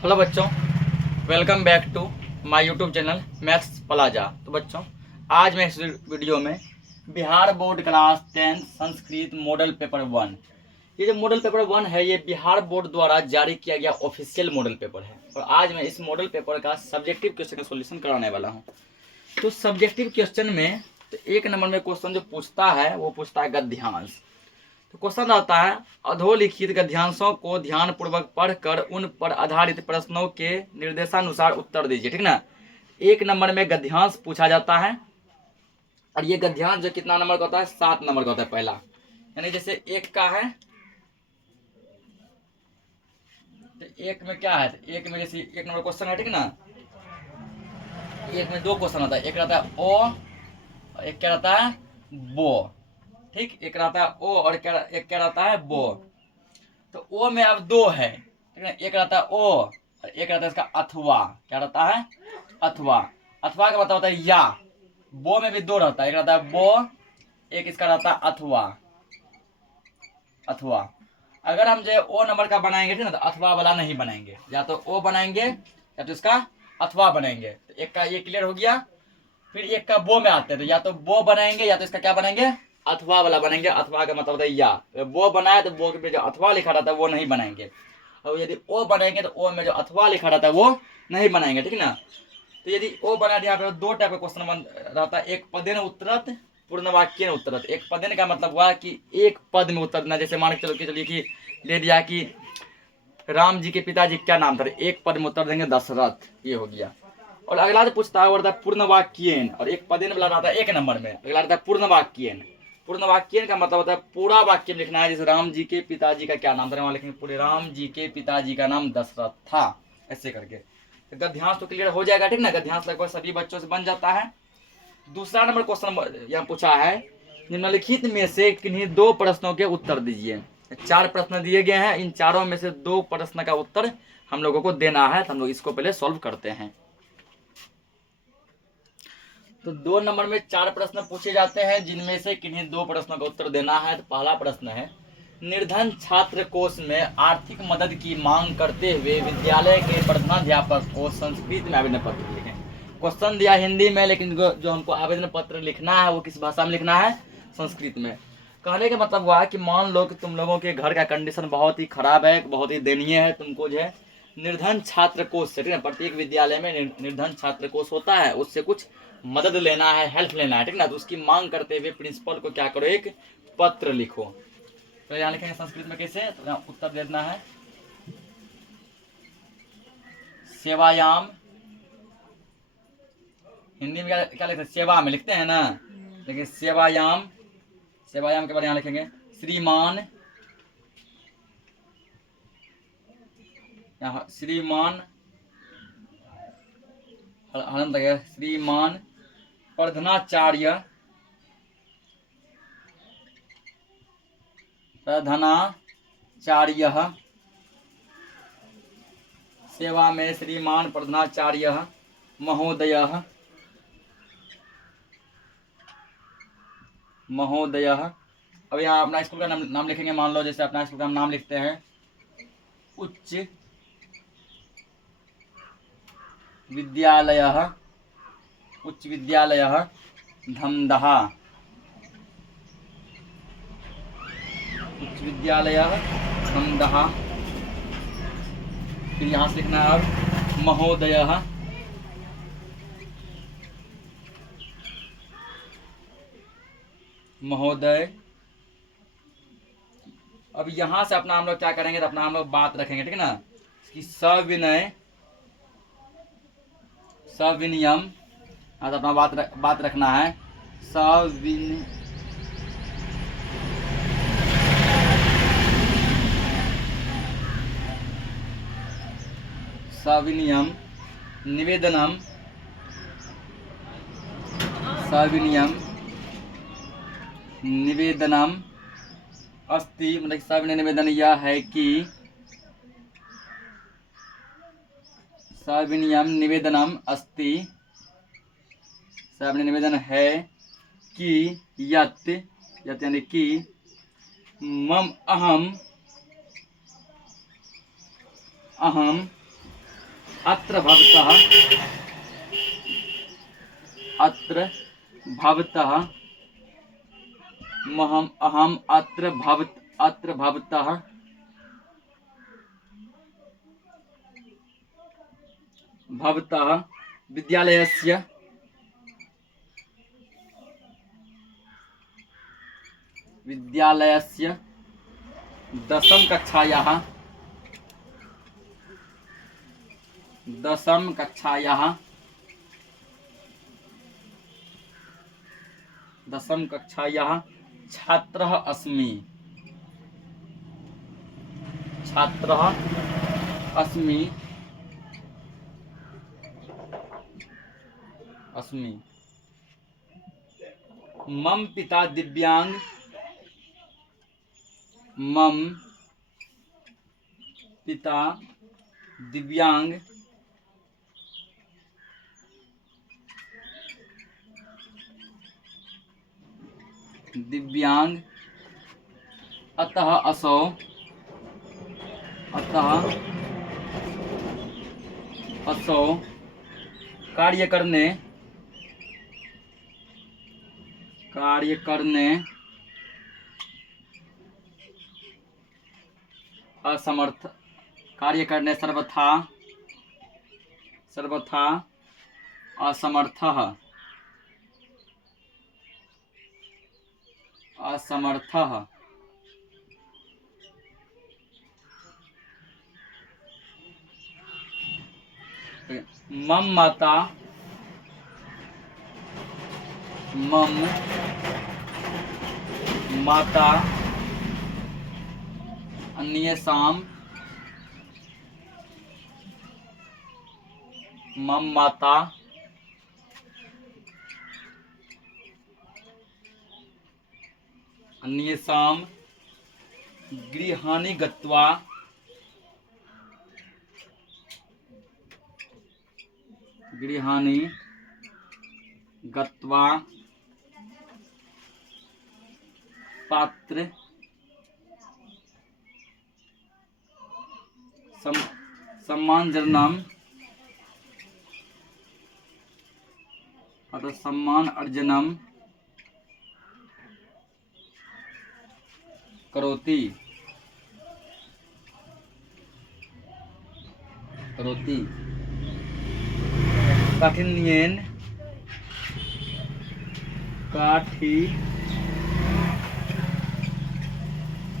Hello बच्चों, welcome back to my YouTube channel maths plaza. तो बच्चों, आज मैं इस वीडियो में Bihar board class 10 Sanskrit model paper 1, ये जो मॉडल पेपर 1 है ये बिहार बोर्ड द्वारा जारी किया गया ऑफिशियल मॉडल पेपर है। और आज मैं इस मॉडल पेपर का सब्जेक्टिव क्वेश्चन का सोल्यूशन कराने वाला हूँ। तो सब्जेक्टिव क्वेश्चन में तो 1 नंबर में क्वेश्चन जो पूछता है वो पूछता है गद्यांश। तो क्वेश्चन आता है, अधोलिखित गद्यांशों को ध्यानपूर्वक पढ़कर उन पर आधारित प्रश्नों के निर्देशानुसार उत्तर दीजिए। ठीक ना। 1 नंबर में गद्यांश पूछा जाता है और ये गद्यांश जो कितना नंबर का होता है, 7 नंबर का होता है पहला। यानी जैसे 1 का है तो 1 में क्या है, तो 1 में जैसे 1 नंबर क्वेश्चन है, ठीक ना। 1 में 2 क्वेश्चन होता है, एक रहता है ओ और एक क्या रहता है बो। ठीक, एक रहता है ओ और एक क्या रहता है बो। तो ओ में अब 2 है, ठीक है। एक रहता है ओ और एक रहता है इसका अथवा। क्या रहता है, अथवा। अथवा का मतलब होता है या। बो में भी 2 रहता है, एक रहता है बो, एक इसका रहता है अथवा। अथवा अगर हम जो ओ नंबर का बनाएंगे, ठीक ना, तो अथवा वाला नहीं बनाएंगे, या तो ओ बनाएंगे या तो इसका अथवा बनाएंगे। तो एक का ये क्लियर हो गया। फिर एक का बो में आते हैं, तो या तो बो बनाएंगे या तो इसका क्या बनाएंगे, अथवा वाला बनेंगे। अथवा का मतलब होता है या। वो बनाए तो वो में जो अथवा लिखा रहता है वो नहीं बनाएंगे, और यदि ओ बनाएंगे तो ओ में जो अथवा लिखा रहता है वो नहीं बनाएंगे। ठीक ना। तो यदि ओ बना दिया, यहाँ पे 2 टाइप का क्वेश्चन बन रहता है, एक पदेन उत्तरत, पूर्ण वाक्य उत्तरत। एक पदेन का मतलब हुआ कि एक पद में उत्तर देना। जैसे मान के चलिए कि ले दिया कि राम जी के पिताजी क्या नाम था, एक पद में उत्तर देंगे दशरथ, ये हो गया। और अगला जो पूछता है वो रहता है पूर्ण वाक्यन, और एक पदेन वाला रहता है 1 नंबर में, अगला रहता है पूर्ण वाक्यन। पूर्ण वाक्यन का मतलब होता है पूरा वाक्य में लिखना है। जैसे राम जी के पिताजी का क्या नाम था, वहां लिखेंगे पूरे राम जी के पिताजी का नाम दशरथ था, ऐसे करके। तो गद्यांश तो क्लियर हो जाएगा, ठीक ना। गद्यांश लगभग सभी बच्चों से बन जाता है। दूसरा नंबर क्वेश्चन यहाँ पूछा है, निम्नलिखित में से किन्हीं 2 प्रश्नों के उत्तर दीजिए। 4 प्रश्न दिए गए हैं, इन चारों में से 2 प्रश्न का उत्तर हम लोगों को देना है। तो हम लोग इसको पहले सॉल्व करते हैं। तो 2 नंबर में 4 प्रश्न पूछे जाते हैं, जिनमें से किन्हीं 2 प्रश्नों का उत्तर देना है। तो पहला प्रश्न है, निर्धन छात्र कोष में आर्थिक मदद की मांग करते हुए विद्यालय के प्रधानाध्यापक को संस्कृत में आवेदन पत्र लिखें। क्वेश्चन दिया हिंदी में, लेकिन जो हमको आवेदन पत्र लिखना है वो किस भाषा में लिखना है, संस्कृत में। कहने का मतलब हुआ कि मान लो कि तुम लोगों के घर का कंडीशन बहुत ही खराब है, बहुत ही दयनीय है, तुमको जो है निर्धन छात्र कोष से, ठीक है, प्रत्येक विद्यालय में निर्धन छात्र कोष होता है, उससे कुछ मदद लेना है, हेल्प लेना है, ठीक ना। तो उसकी मांग करते हुए प्रिंसिपल को क्या करो, एक पत्र लिखो। तो यहाँ लिखेंगे संस्कृत में कैसे, तो यहाँ उत्तर देना है, सेवायाम। हिंदी में क्या लिखते हैं, सेवा में लिखते हैं ना, लेकिन सेवायाम। सेवायाम के बाद यहाँ लिखेंगे श्रीमान। यहाँ श्रीमान हलन तक है, श्रीमान प्रधानाचार्य, प्रधानाचार्य सेवा में श्रीमान प्रधानाचार्य महोदय, महोदय। अब यहाँ अपना स्कूल का नाम लिखेंगे। मान लो जैसे अपना स्कूल का नाम लिखते हैं उच्च विद्यालय, उच्च विद्यालय धमदाहा, उच्च विद्यालय धमदाहा। फिर यहाँ से लिखना है अब महोदय, महोदय। अब यहाँ से अपना हम लोग क्या करेंगे, तो अपना हम लोग बात रखेंगे, ठीक है ना, कि सविनय, सविनियम। आज अपना बात रखना है, सविनियम निवेदनम, सविनियम निवेदनम अस्ति। मतलब सविनय निवेदन यह है कि, सविनियम निवेदनम अस्ति, सविनय निवेदन है कि यत, यत यानी कि मम अहम, अहम अत्र भवतः, अत्र भवतः, महम अहम अत्र भवतः, भवतः विद्यालयस्य, विद्यालयस्य दशम कक्षायाः, दशम कक्षायाः, दशम कक्षायाः छात्रः अस्मि, छात्रः अस्मि, अस्मि। मम पिता दिव्यांग, मम पिता दिव्यांग, दिव्यांग, अतः असौ, अतः असौ कार्य करने, कार्य करने असमर्थ, कार्य करने सर्वथा, सर्वथा असमर्थः, असमर्थः। मम माता, मम माता अन्येषां, मम माता अन्येषां गृहाणि गत्वा, गृहाणि गत्वा पात्र सम्मानजननम्, अतः सम्मान अर्जनम करोति, करोति। काठिन्येन,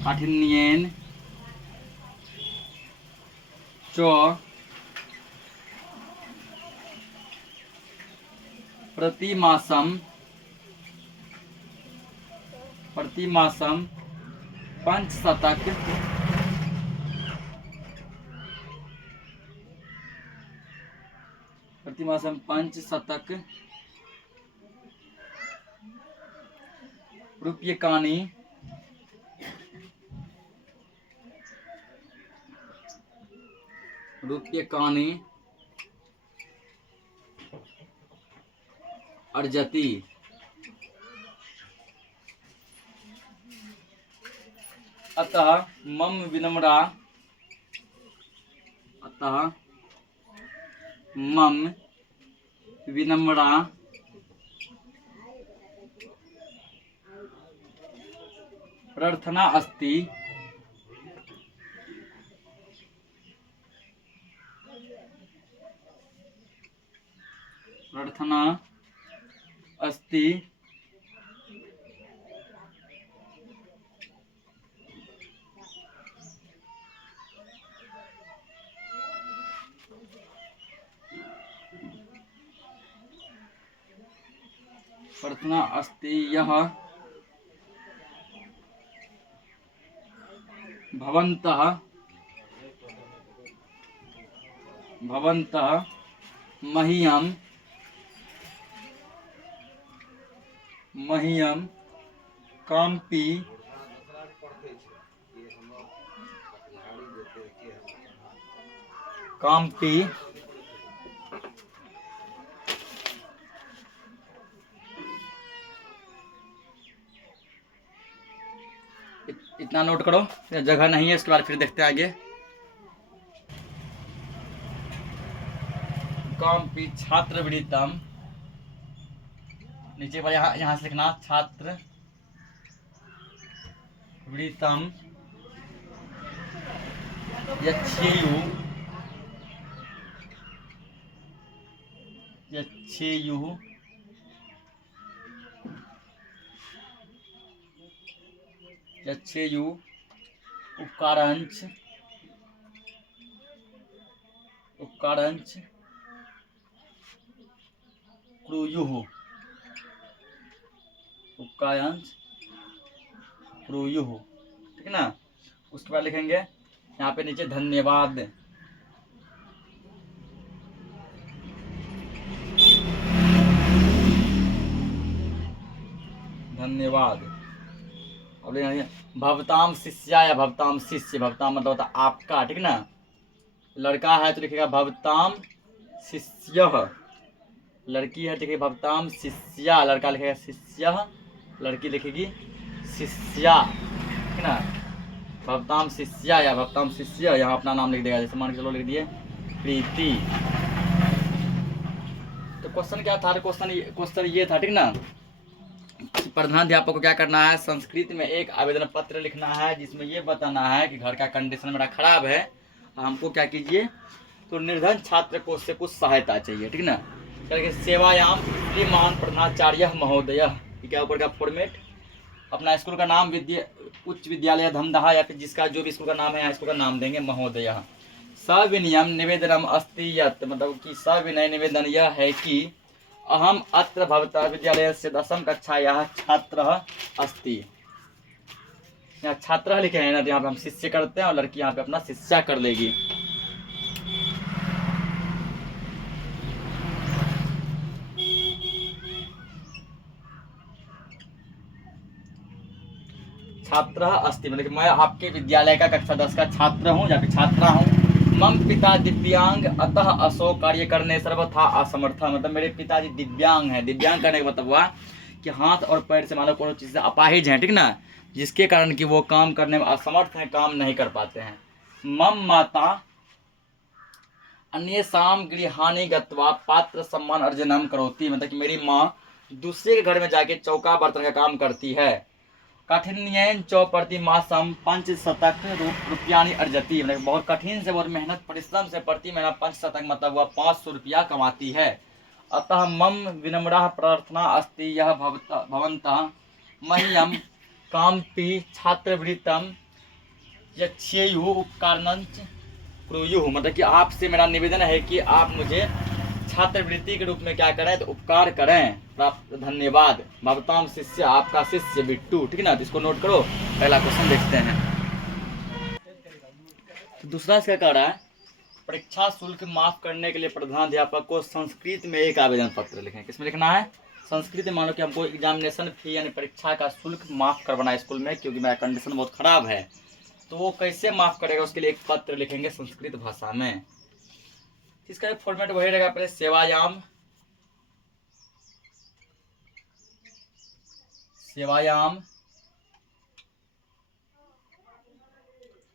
काठिन्येन च प्रतिमासं, प्रतिमासं पंचशतक, प्रतिमासं पंचशतक रूप्यकाणि, रूप्यकाणि अर्जति। अतः मम विनम्रा, अतः मम विनम्रा प्रार्थना अस्ति, प्रार्थना अस्ति प्रार्थना अस्ति यः भवन्तः, भवन्तः मह्यं, मह्यं कामपि कामपि इतना नोट करो, जगह नहीं है, इसके बाद फिर देखते हैं आगे। कामपि छात्रवृत्तम, नीचे पर यहाँ से लिखना छात्र वृत्तम यच्छेयु उपकारंच क्रूयुः, उपकारंच क्रूयुः, ठीक है ना। उसके बाद लिखेंगे यहाँ पे नीचे धन्यवाद, धन्यवाद। अब लिखेंगे भवताम शिष्या या भवताम शिष्य, भवताम मतलब होता आपका, ठीक ना। लड़का है तो लिखेगा भवताम शिष्यः, लड़की है तो लिखेगा भवताम शिष्या, लड़का लिखेगा शिष्यः, लड़की लिखेगी शिष्या, ठीक ना। भवताम शिष्या या भवताम शिष्य, यहाँ अपना नाम लिख देगा, जैसे मान के चलो लिख दिए प्रीति। तो क्वेश्चन क्या था, क्वेश्चन ये था, ठीक ना। प्रधानाध्यापक को क्या करना है, संस्कृत में एक आवेदन पत्र लिखना है जिसमें ये बताना है कि घर का कंडीशन मेरा खराब है, हमको क्या कीजिए, तो निर्धन छात्र को उससे कुछ सहायता चाहिए, ठीक ना। करके सेवायाम श्रीमान प्रधानाचार्य महोदय, क्या ऊपर का फॉर्मेट, अपना स्कूल का नाम उच्च विद्यालय धमदाहा या फिर जिसका जो भी स्कूल का नाम है स्कूल का नाम देंगे महोदय। सविनयम निवेदनम अस्ति यत्, मतलब कि सविनय निवेदन यह है कि अहम अत्र भवता विद्यालय से 10वीं कक्षायाः छात्रः अस्ति, यहाँ छात्र लिखे हैं ना, तो यहाँ पे हम शिष्य करते हैं और लड़की यहाँ पे अपना शिष्या कर लेगी। छात्र अस्ति मतलब कि मैं आपके विद्यालय का कक्षा 10 का छात्र हूँ या फिर छात्रा हूँ। मम पिता दिव्यांग अतः असो कार्य करने सर्वथा असमर्थ, मतलब मेरे पिताजी दिव्यांग हैं। दिव्यांग करने का मतलब हुआ कि हाथ और पैर से मानो कोई चीज़ से अपाहिज हैं, ठीक ना, जिसके कारण कि वो काम करने में असमर्थ हैं, काम नहीं कर पाते हैं। मम माता अन्येषां गृहाणि गत्वा पात्र सम्मान अर्जनम करोति, मतलब कि मेरी माँ दूसरे के घर में जाके चौका बर्तन का काम करती है। कठिन च प्रति मासम 500 रुपयानि अर्जती, मतलब बहुत कठिन से बहुत मेहनत परिश्रम से प्रति महीना 500 मतलब हुआ 500 रुपया कमाती है। अतः मम विनम्रा प्रार्थना अस्ति यह भवन्तः मह्यं कामपि छात्रवृत्तम यच्छेयुः उपकारञ्च क्रूयुः, मतलब कि आपसे मेरा निवेदन है कि आप मुझे छात्रवृत्ति के रूप में क्या करें, तो उपकार करें, प्राप्त धन्यवाद। भवताम शिष्य, आपका शिष्य बिट्टू, ठीक ना। तो इसको नोट करो, पहला क्वेश्चन देखते हैं। तो दूसरा इसका कह रहा है परीक्षा शुल्क माफ करने के लिए प्रधानाध्यापक को संस्कृत में एक आवेदन पत्र लिखें। किसमें लिखना है, संस्कृत में। मानो कि हमको एग्जामिनेशन फी यानी परीक्षा का शुल्क माफ करवाना है स्कूल में, क्योंकि मेरा कंडीशन बहुत खराब है। तो वो कैसे माफ करेगा, उसके लिए एक पत्र लिखेंगे संस्कृत भाषा में। इसका एक फॉर्मेट वही रहेगा, पहले सेवायाम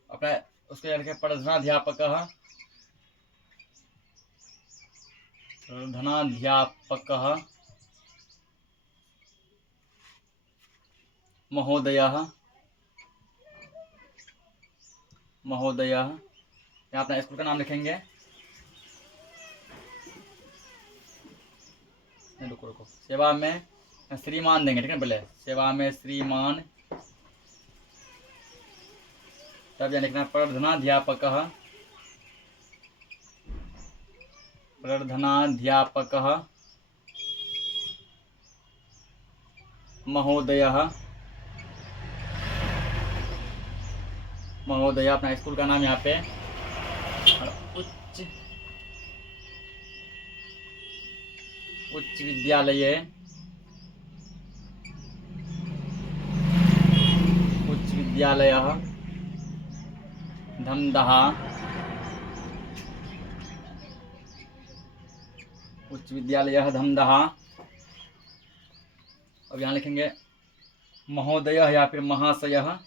अपना उसके लिखे प्रधानाध्यापक महोदय, यहाँ अपना स्कूल का नाम लिखेंगे। रुको सेवा में श्रीमान देंगे, ठीक है, पहले सेवा में श्रीमान, तब यहाँ लिखना प्रधानाध्यापक महोदय, अपना स्कूल का नाम यहाँ पे, उच्च विद्यालय धमदाहा, उच्च विद्यालय धमदाहा। अब यहाँ लिखेंगे महोदय या फिर महाशय,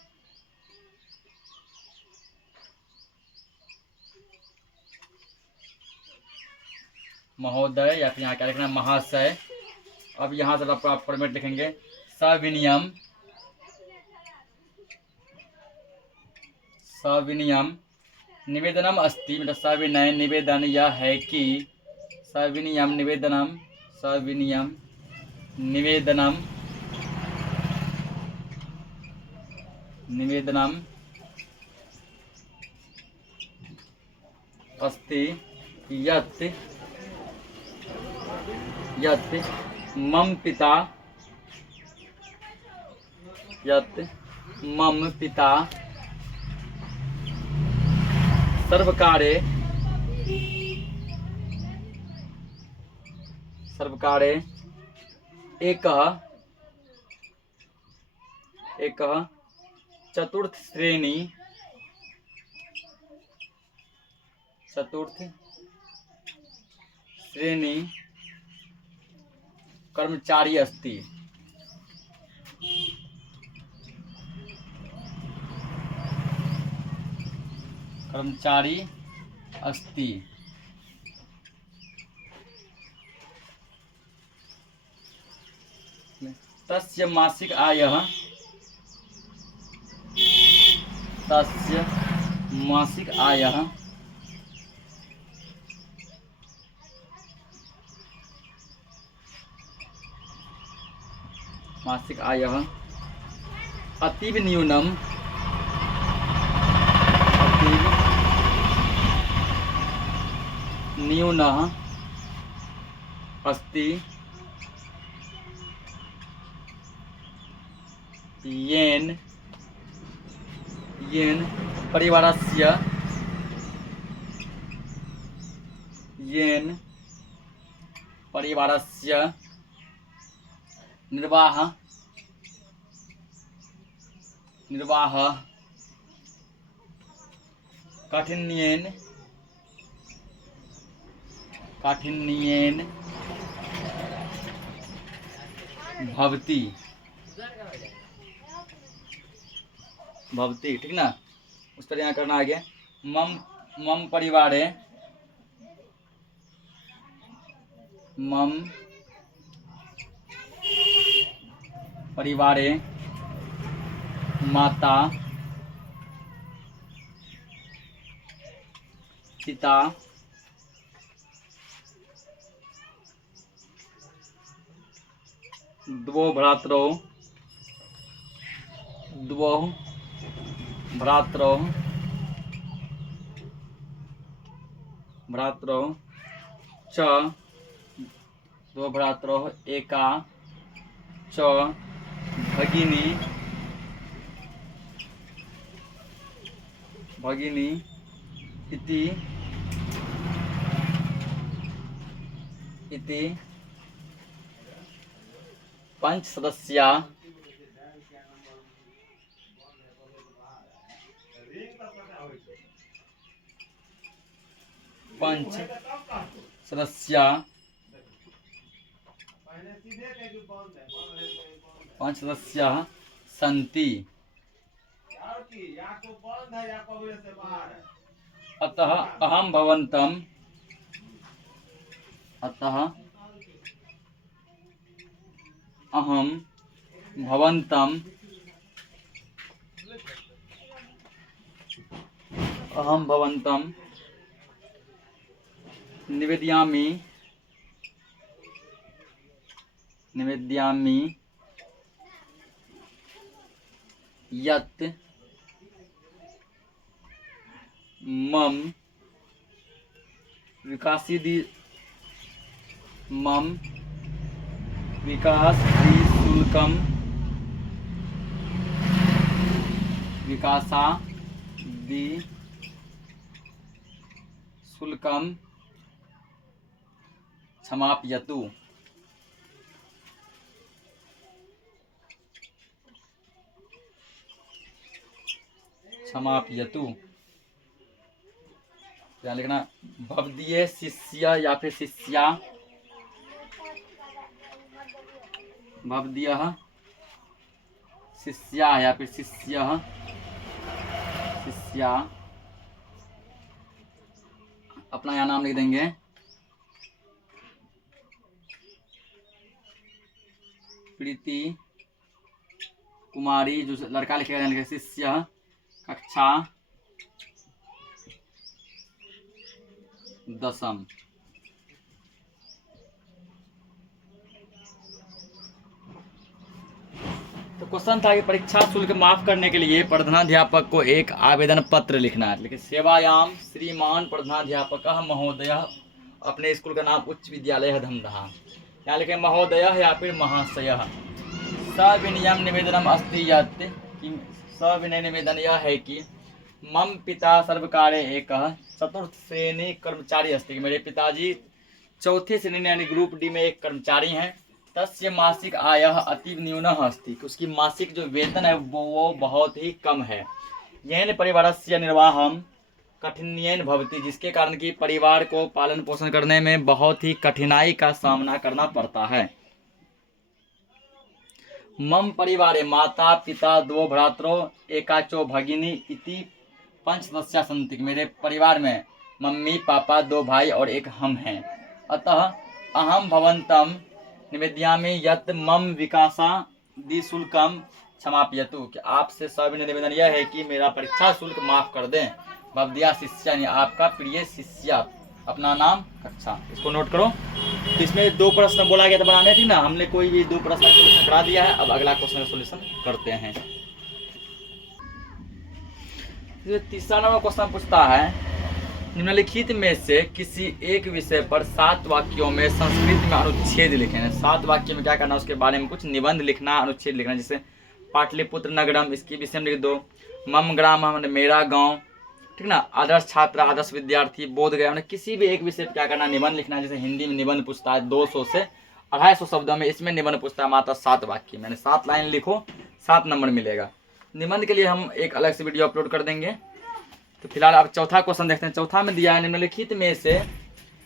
महोदय, या फिर यहाँ क्या लिखना है, महाशय। अब यहाँ से आप फॉर्मेट लिखेंगे सविनियम, सविनियम निवेदनम अस्ति, मतलब सविनय निवेदन यह है कि, सविनियम निवेदनम, सविनियम निवेदनम, निवेदनम अस्ति यत्, यत् मम पिता, यत् मम पिता सर्वकारे, सर्वकारे एकः, एकः चतुर्थ श्रेणी, चतुर्थ श्रेणी कर्मचारी अस्ति, कर्मचारी अस्ति। तस्य मासिक आयः, तस्य मासिक आयः मासिक आयः अतीव न्यूनम, अतीव न्यूनः अस्ति येन, येन परिवारस्य, येन परिवारस्य निर्वाह, निर्वाह काठिन्येन, काठिन्येन भवति, भवति, ठीक ना। उस पर यहाँ करना आगे मम, मम परिवारे, मम परिवारे माता पिता द्वौ भ्रातरौ, द्वौ भ्रातरौ, भ्रातरौ च, द्वौ भ्रातरौ एका च भगिनी, भगिनी इति, इति पंच सदस्या, पंच सदस्या, पंच सदस्याः सन्ति। अतः अहं भवन्तम्, अतः अहं भवन्तम्, अहं भवन्तम् निवेदयामि, निवेदयामि यत् मम विकासिदि, मम विकासदिशुल्कं, विकासादिशुल्कं क्षमापयतु, क्षमापयतु। क्या लिखना, भवदीय शिष्य या फिर शिष्या, भवदीय शिष्या या फिर शिष्य, शिष्या, अपना यहाँ नाम लिख देंगे प्रीति कुमारी, जो लड़का लिखेगा यानी कि शिष्य, कक्षा 10वीं। तो क्वेश्चन था कि परीक्षा शुल्क माफ करने के लिए प्रधानाध्यापक को एक आवेदन पत्र लिखना है। लेकिन सेवायाम श्रीमान प्रधानाध्यापक महोदय, अपने स्कूल का नाम उच्च विद्यालय धमदाहा, यहाँ लिखे महोदय या फिर महाशय। सविनयम निवेदनम अस्ति यत्, सविनय निवेदन यह है कि मम पिता सर्वकारे एक चतुर्थ श्रेणी कर्मचारी अस्ति, मेरे पिताजी चौथे श्रेणी यानी ग्रुप डी में एक कर्मचारी हैं। तस्य मासिक आय अतीव न्यूनः अस्ति, उसकी मासिक जो वेतन है वो बहुत ही कम है। येन परिवारस्य निर्वाहम कठिनेन भवति, जिसके कारण कि परिवार को पालन पोषण करने में बहुत ही कठिनाई का सामना करना पड़ता है। मम परिवारे माता पिता 2 भ्रातरो एकाचो भगिनी इति 5 सदस्या सन्ति, मेरे परिवार में मम्मी पापा 2 भाई और एक हम हैं। अतः अहम भवन्तम निवेदयामि यत् मम विकासादि शुल्कम क्षमापयतु, कि आपसे सविनय निवेदन यह है कि मेरा परीक्षा शुल्क माफ कर दें। भवदीया शिष्य यानी आपका प्रिय शिष्य, अपना नाम, कक्षा। इसको नोट करो। तो इसमें 2 प्रश्न बोला गया था बनाने थी ना, हमने कोई भी 2 प्रश्न का सोल्यूशन करा दिया है। अब अगला क्वेश्चन का सोल्यूशन करते हैं। तीसरा नंबर क्वेश्चन पूछता है, निम्नलिखित में से किसी एक विषय पर 7 वाक्यों में संस्कृत में अनुच्छेद लिखें। 7 वाक्य में क्या करना, उसके बारे में कुछ निबंध लिखना, अनुच्छेद लिखना। जैसे पाटलिपुत्र नगरम, इसके विषय में लिख दो। मम ग्राम, मेरा गांव, ठीक ना। आदर्श छात्र, आदर्श विद्यार्थी, बोध गया। हमने किसी भी एक विषय पर क्या करना, निबंध लिखना है। जैसे हिंदी में निबंध पूछता है 200 से 250 शब्दों में, इसमें निबंध पूछता है मात्र 7 वाक्य। मैंने 7 लाइन लिखो, 7 नंबर मिलेगा। निबंध के लिए हम एक अलग से वीडियो अपलोड कर देंगे। तो फिलहाल अब चौथा क्वेश्चन देखते हैं। चौथा में दिया है, निम्नलिखित में से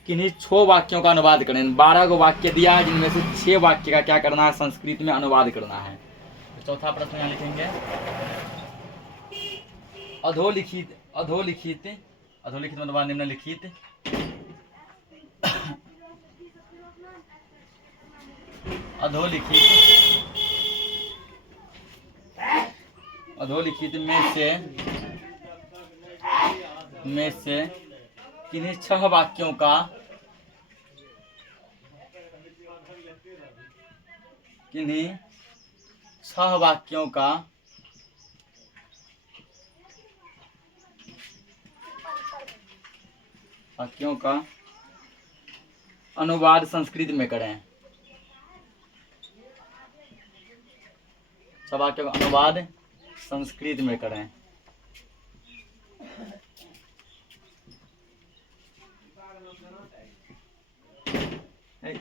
किन्हीं 6 वाक्यों का अनुवाद करें। 12 को वाक्य दिया है, जिनमें से 6 वाक्य का क्या करना है, संस्कृत में अनुवाद करना है। तो चौथा प्रश्न यहाँ लिखेंगे, अधोलिखित अनुवाद निम्नलिखित अधोलिखित में से किन्हीं 6 वाक्यों का अनुवाद संस्कृत में करें। 6 वाक्यों का अनुवाद संस्कृत में करें।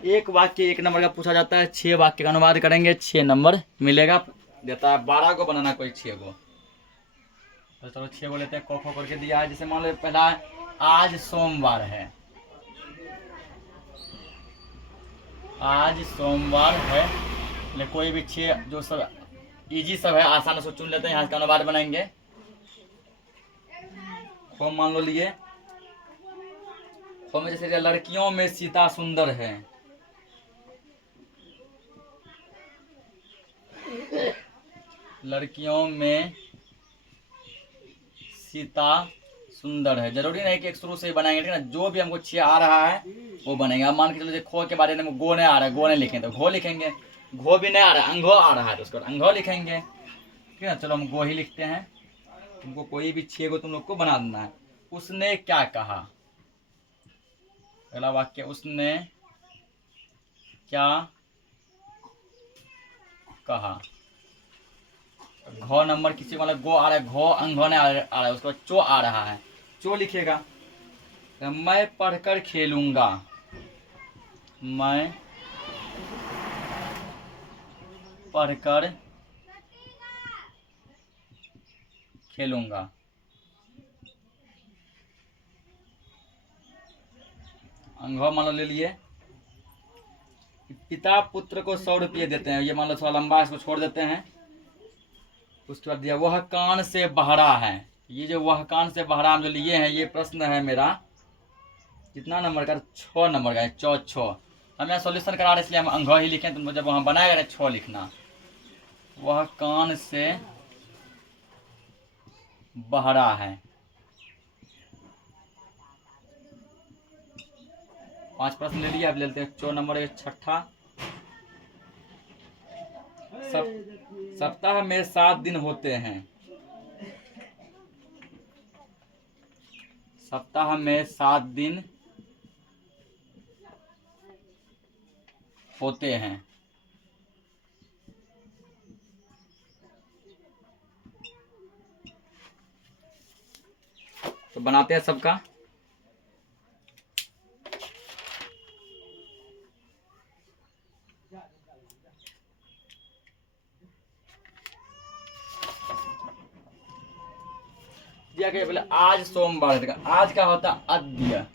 एक वाक्य 1 नंबर का पूछा जाता है, 6 वाक्य का अनुवाद करेंगे, 6 नंबर मिलेगा। देता है 12 को, बनाना कोई 6 को। तो चलो 6 को लेते हैं। खो करके दिया है। जैसे मान लो पहला, आज सोमवार है, आज सोमवार है। ले कोई भी 6 जो सब इजी सब है, आसान उसको चुन लेते हैं, यहाँ का अनुवाद बनाएंगे। खो मान लो लिए, खो में जैसे लड़कियों में सीता सुंदर है, लड़कियों में सीता सुंदर है। जरूरी नहीं कि एक शुरू से ही बनाएंगे, ठीक ना। जो भी हमको 6 आ रहा है वो बनेगा। अब मान के चलो खो के बारे में गो नहीं आ रहा है, गो नहीं लिखेंगे तो घो लिखेंगे। घो भी नहीं आ रहा है, अंघो आ रहा है तो उसको अंघो लिखेंगे, ठीक है। चलो हम गो ही लिखते हैं। तुमको कोई भी 6 को तुम लोग को बना देना है। उसने क्या कहा, पहला वाक्य, उसने क्या कहा। घो नंबर किसी को मतलब गो आ रहा है, घो अंघो नहीं आ रहा है, उसको चो आ रहा है, चो लिखेगा। मैं पढ़कर खेलूंगा, मैं पढ़कर खेलूंगा। अंघो मान लो ले लिए। पिता पुत्र को 100 रुपये देते हैं, ये मान लो थोड़ा लंबा, इसको छोड़ देते हैं। उसके बाद दिया, वह कान से बहरा है। ये जो वह कान से बहरा हम जो लिए हैं, ये प्रश्न है मेरा कितना नंबर का, 6 नंबर का है, 6। हम यहाँ सॉल्यूशन करा रहे इसलिए हम अंघ ही लिखें, तुम जब वहाँ बनाएगा 6 लिखना। वह कान से बहरा है। 5 प्रश्न ले लिया, अब ले लेते हैं 4 नंबर 6ठा। सप्ताह में 7 दिन होते हैं। सप्ताह में 7 दिन होते हैं। तो बनाते हैं सबका। दिया गया बोले आज सोमवार है, आज का होता अद्य,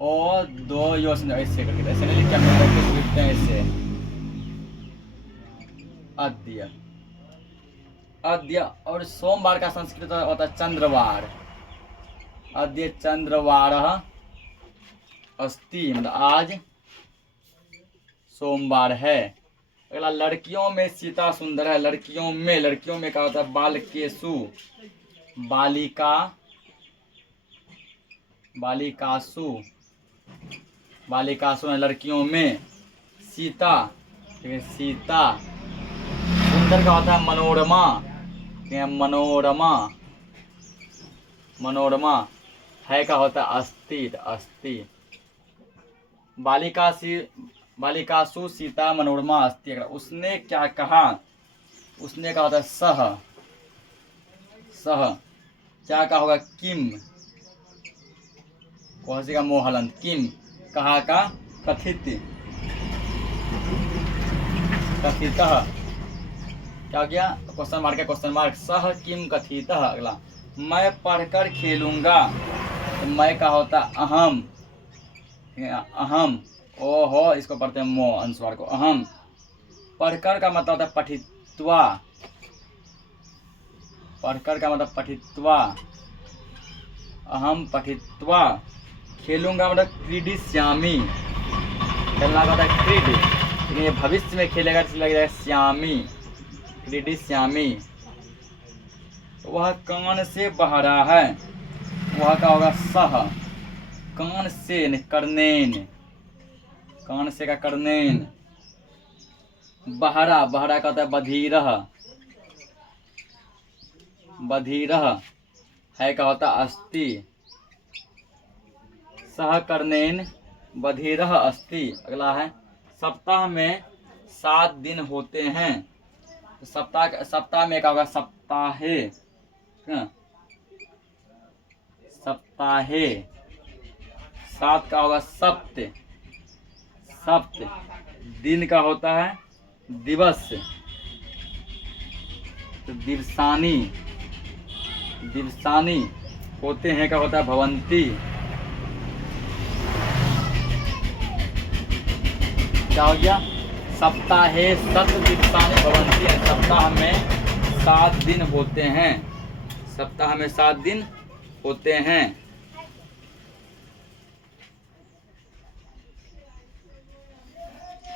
और 2 योजना ऐसे करके, ऐसे नहीं, क्या लिखते हैं ऐसे, अद्य अद्य। और सोमवार का संस्कृत होता है चंद्रवार। अद्य चंद्रवार अस्ति, मतलब आज सोमवार है। अगला लड़कियों में सीता सुंदर है। लड़कियों में क्या होता है बालकेशु, बालिकासु है लड़कियों में। सीता, सीता। सुंदर का होता है मनोरमा, मनोरमा। है का होता है अस्ति। बालिकासु सीता मनोरमा अस्ति। अगर उसने क्या कहा, उसने का होता है सह। क्या का होगा किम, कौन का मोहलंत, किम। कहा का कथितः। क्या हो गया क्वेश्चन मार्क, सह किम कथितः। अगला मैं पढ़कर खेलूंगा। तो मैं का होता अहम, ओहो, इसको पढ़ते हैं मो, अनुस्वार को, अहम। पढ़कर का मतलब होता है पठित्वा, अहम पठित्वा। खेलूंगा मतलब क्रीडिष्यामि, खेलना का होता है क्रीड, लेकिन ये भविष्य में खेलेगा तो लग जाएगा श्यामी, क्रीडिष्यामि। वह कान से बहरा है, वह का होगा सह। कान से कर्णेन, कान से का कर्णेन। बहरा का होता है बधिरः। है का होता अस्ति। सह कर्णेन बधिरः अस्ति। अगला है सप्ताह में 7 दिन होते हैं। सप्ताह में क्या होगा सप्ताहे, सप्ताहे। 7 का होगा सप्त। दिन का होता है दिवस, तो दिवसानी। होते हैं का होता है भवंती। क्या हो गया सप्ताहे सत दिवसानी भवंती। सप्ताह में 7 दिन होते हैं, सप्ताह में 7 दिन होते हैं।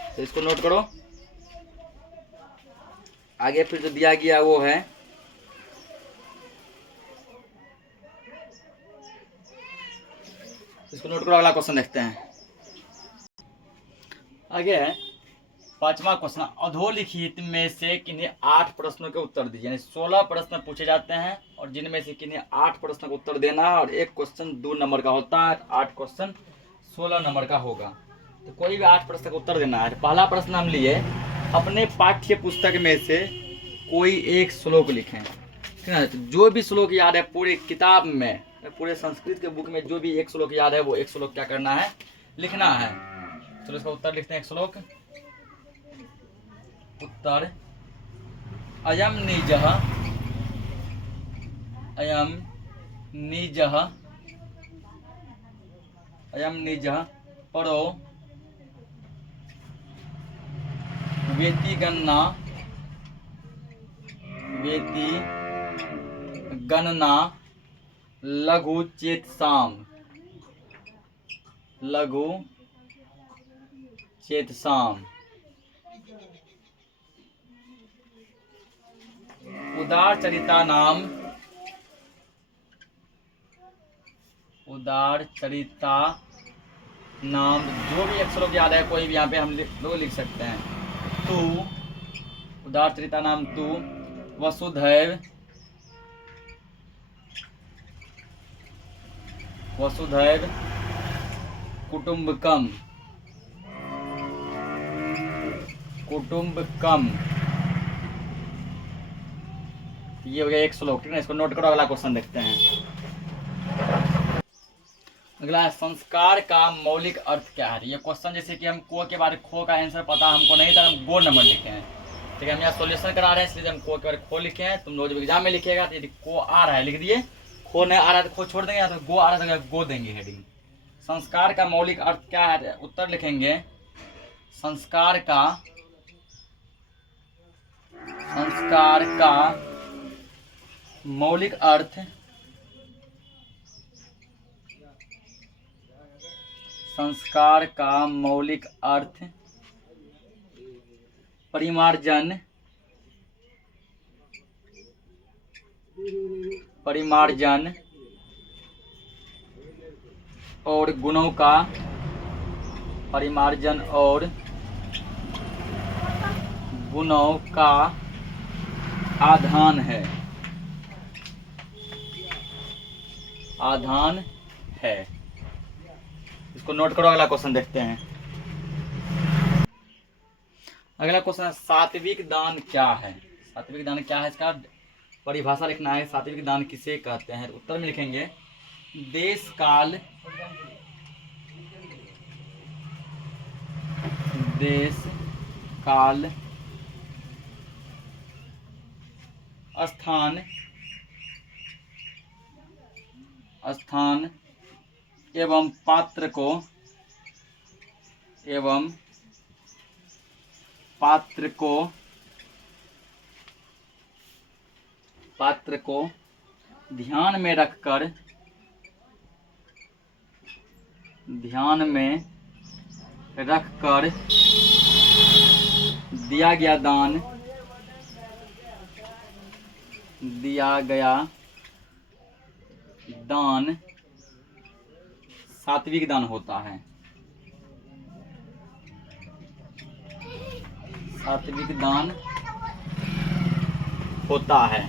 तो इसको नोट करो। आगे फिर जो दिया गया वो है इसको नोट करो। अगला क्वेश्चन देखते हैं। आगे है 5वां क्वेश्चन, अधोलिखित में से किन्हीं 8 प्रश्नों के उत्तर दीजिए। यानी 16 प्रश्न पूछे जाते हैं और जिनमें से किन्हीं 8 प्रश्नों का उत्तर देना है। और एक क्वेश्चन 2 नंबर का होता है, 8 क्वेश्चन 16 नंबर का होगा। तो कोई भी 8 प्रश्न का उत्तर देना है। पहला प्रश्न हम लिए, अपने पाठ्य पुस्तक में से कोई एक श्लोक लिखें। ठीक है, तो जो भी श्लोक याद है पूरी किताब में, पूरे संस्कृत के बुक में जो भी एक श्लोक याद है वो एक श्लोक क्या करना है, लिखना है। चलो इसका उत्तर लिखते हैं। एक श्लोक उत्तर, अयम निजः परो वेति गणना लघु चेतसाम। उदार चरिता नाम, उदार चरिता नाम, जो भी एक श्लोक याद है कोई भी यहाँ पे हम लोग लिख सकते हैं। तू, उदार चरिता नाम तू, वसुधैव, वसुधैव कुटुम्बकम, कुटुम्बकम। ये हो गया एक श्लोक, ठीक है। इसको नोट करो, अगला क्वेश्चन देखते हैं। अगला है संस्कार का मौलिक अर्थ क्या है। ये क्वेश्चन जैसे कि हम को के बारे खो का आंसर पता हमको नहीं था, हम गो नंबर लिखे हैं, ठीक है। हम यहाँ सोल्यूशन करा रहे हैं इसलिए हम को के बारे खो लिखे हैं। तुम लोग जब एग्जाम में लिखिएगा तो यदि को आ रहा है लिख दिए, खो नहीं आ रहा है तो खो छोड़ देंगे, या तो गो आ रहा है तो गो देंगे हेडिंग। संस्कार का मौलिक अर्थ क्या है, उत्तर लिखेंगे संस्कार का, संस्कार का मौलिक अर्थ, संस्कार का मौलिक अर्थ परिमार्जन, परिमार्जन और गुणों का, परिमार्जन और गुणों का आधान है, आधान है। इसको नोट करो, अगला क्वेश्चन देखते हैं। अगला क्वेश्चन है सात्विक दान क्या है। सात्विक दान क्या है, इसका परिभाषा लिखना है। सात्विक दान किसे कहते हैं, उत्तर में लिखेंगे देश काल, देश काल स्थान, स्थान एवं पात्र को, एवं पात्र को, पात्र को ध्यान में रखकर, ध्यान में रखकर दिया गया दान, दिया गया दान सात्विक दान होता है। सात्विक दान होता है।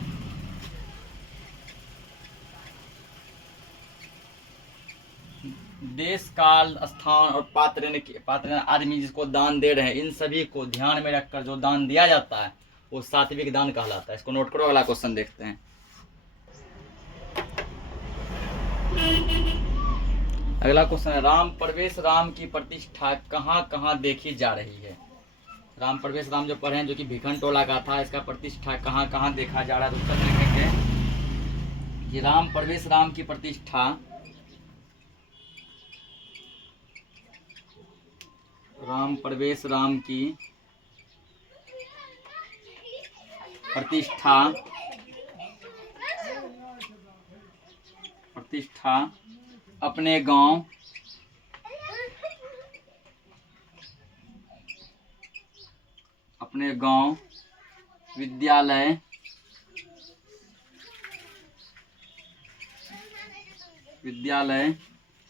देश काल स्थान और पात्र, पात्र आदमी जिसको दान दे रहे हैं, इन सभी को ध्यान में रखकर जो दान दिया जाता है वो सात्विक दान कहलाता है। इसको नोट करो, अगला क्वेश्चन देखते हैं। अगला क्वेश्चन है राम प्रवेश राम की प्रतिष्ठा कहाँ कहाँ देखी जा रही है। राम प्रवेश राम जो पढ़े हैं, जो कि भिखन टोला का था, इसका प्रतिष्ठा कहाँ कहाँ देखा जा रहा है। तो उत्तर लिखेंगे कि राम प्रवेश राम की प्रतिष्ठा, राम प्रवेश राम की प्रतिष्ठा, प्रतिष्ठा अपने गांव, अपने गांव विद्यालय, विद्यालय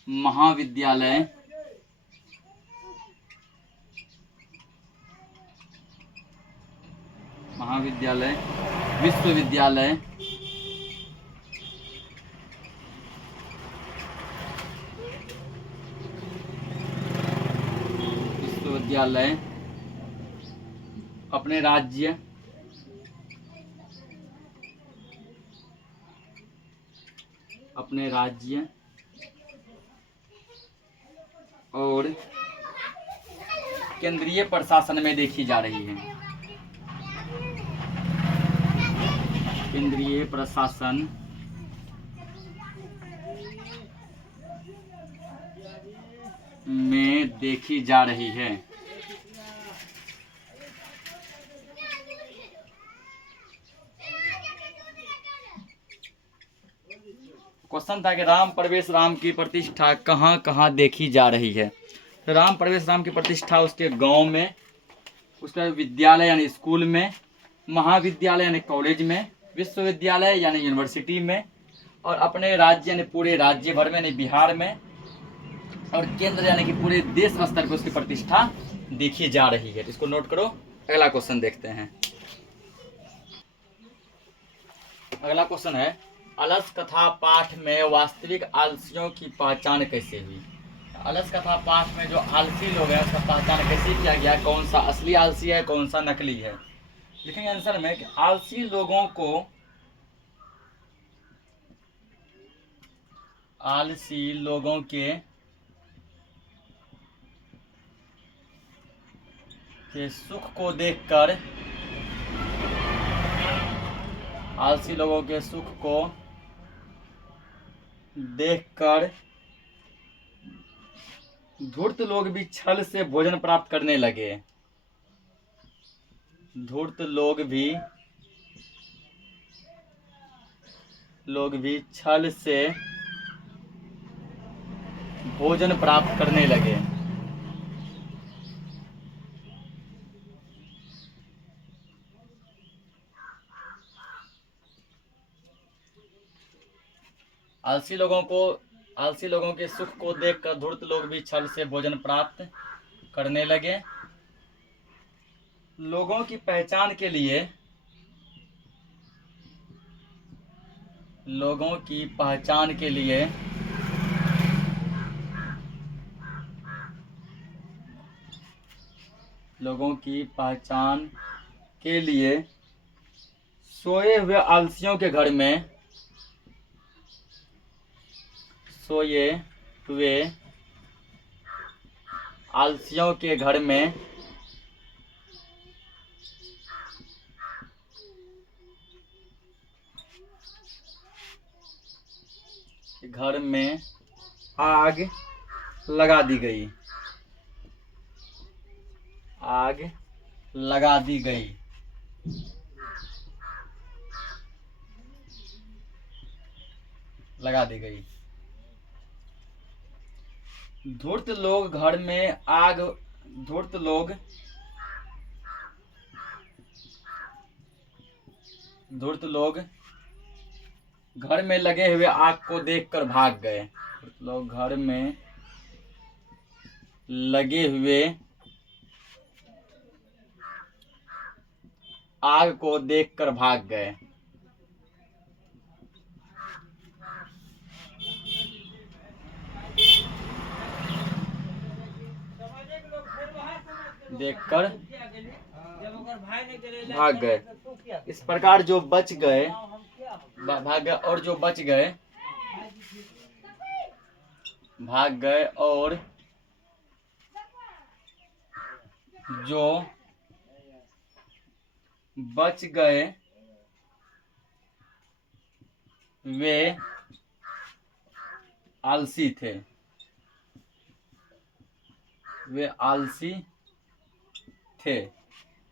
महाविद्यालय, महाविद्यालय विश्वविद्यालय, विश्वविद्यालय अपने राज्य, अपने राज्य और केंद्रीय प्रशासन में देखी जा रही है। केंद्रीय प्रशासन में देखी जा रही है। क्वेश्चन था कि राम प्रवेश राम की प्रतिष्ठा कहाँ कहाँ देखी जा रही है। राम प्रवेश, राम की प्रतिष्ठा उसके गांव में, उसका विद्यालय यानी स्कूल में, महाविद्यालय यानी कॉलेज में, विश्वविद्यालय यानी यूनिवर्सिटी में, और अपने राज्य यानी पूरे राज्य भर में यानी बिहार में, और केंद्र यानी कि पूरे देश स्तर पर उसकी प्रतिष्ठा देखी जा रही है। इसको नोट करो। अगला क्वेश्चन देखते हैं। अगला क्वेश्चन है, अलस कथा पाठ में वास्तविक आलसियों की पहचान कैसे हुई। अलस कथा पाठ में जो आलसी लोग हैं उसका पहचान कैसे किया गया, कौन सा असली आलसी है कौन सा नकली है। लिखेंगे आंसर में कि आलसी लोगों के सुख को देखकर, आलसी लोगों के सुख को देखकर धूर्त लोग भी छल से भोजन प्राप्त करने लगे। धूर्त लोग भी छल से भोजन प्राप्त करने लगे। आलसी लोगों के सुख को देखकर धूर्त लोग भी छल से भोजन प्राप्त करने लगे। लोगों की पहचान के लिए सोए हुए आलसियों के घर में आग लगा दी गई। धूर्त लोग घर में लगे हुए आग को देखकर भाग गए। लोग घर में लगे हुए आग को देखकर भाग गए। इस प्रकार जो बच गए और जो बच गए वे आलसी थे।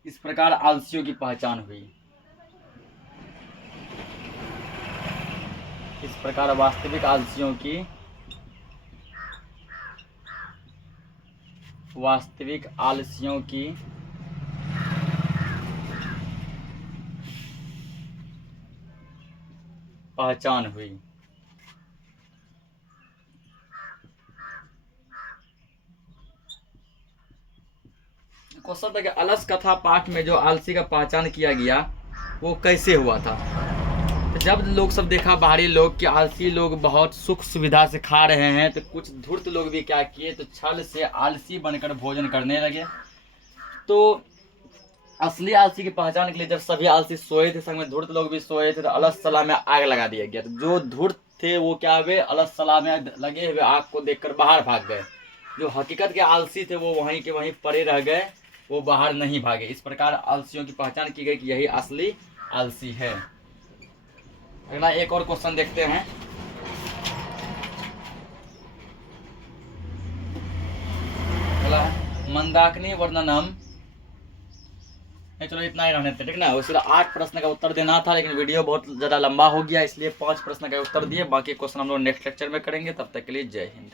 इस प्रकार आलसियों की पहचान हुई। इस प्रकार वास्तविक आलसियों की पहचान हुई। क्वेश्चन था कि अलस कथा पाठ में जो आलसी का पहचान किया गया वो कैसे हुआ था। तो जब लोग सब देखा, बाहरी लोग, कि आलसी लोग बहुत सुख सुविधा से खा रहे हैं, तो कुछ धूर्त लोग भी क्या किए, तो छल से आलसी बनकर भोजन करने लगे। तो असली आलसी की पहचान के लिए जब सभी आलसी सोए थे, संग में धूर्त लोग भी सोए थे, तो अलस सला में आग लगा दिया गया। तो जो धूर्त थे वो क्या हुए, अलस सला में लगे हुए आग को देखकर बाहर भाग गए। जो हकीकत के आलसी थे वो वहीं के वहीं पड़े रह गए, वो बाहर नहीं भागे। इस प्रकार आलसियों की पहचान की गई कि यही असली आलसी है। अगला एक और क्वेश्चन देखते हैं। अगला मंदाकिनी वर्णनम। चलो इतना ही रहने थे, ठीक ना। उसके 8 प्रश्न का उत्तर देना था, लेकिन वीडियो बहुत ज़्यादा लंबा हो गया, इसलिए 5 प्रश्न का उत्तर दिए। बाकी क्वेश्चन हम लोग नेक्स्ट लेक्चर में करेंगे। तब तक के लिए जय हिंद।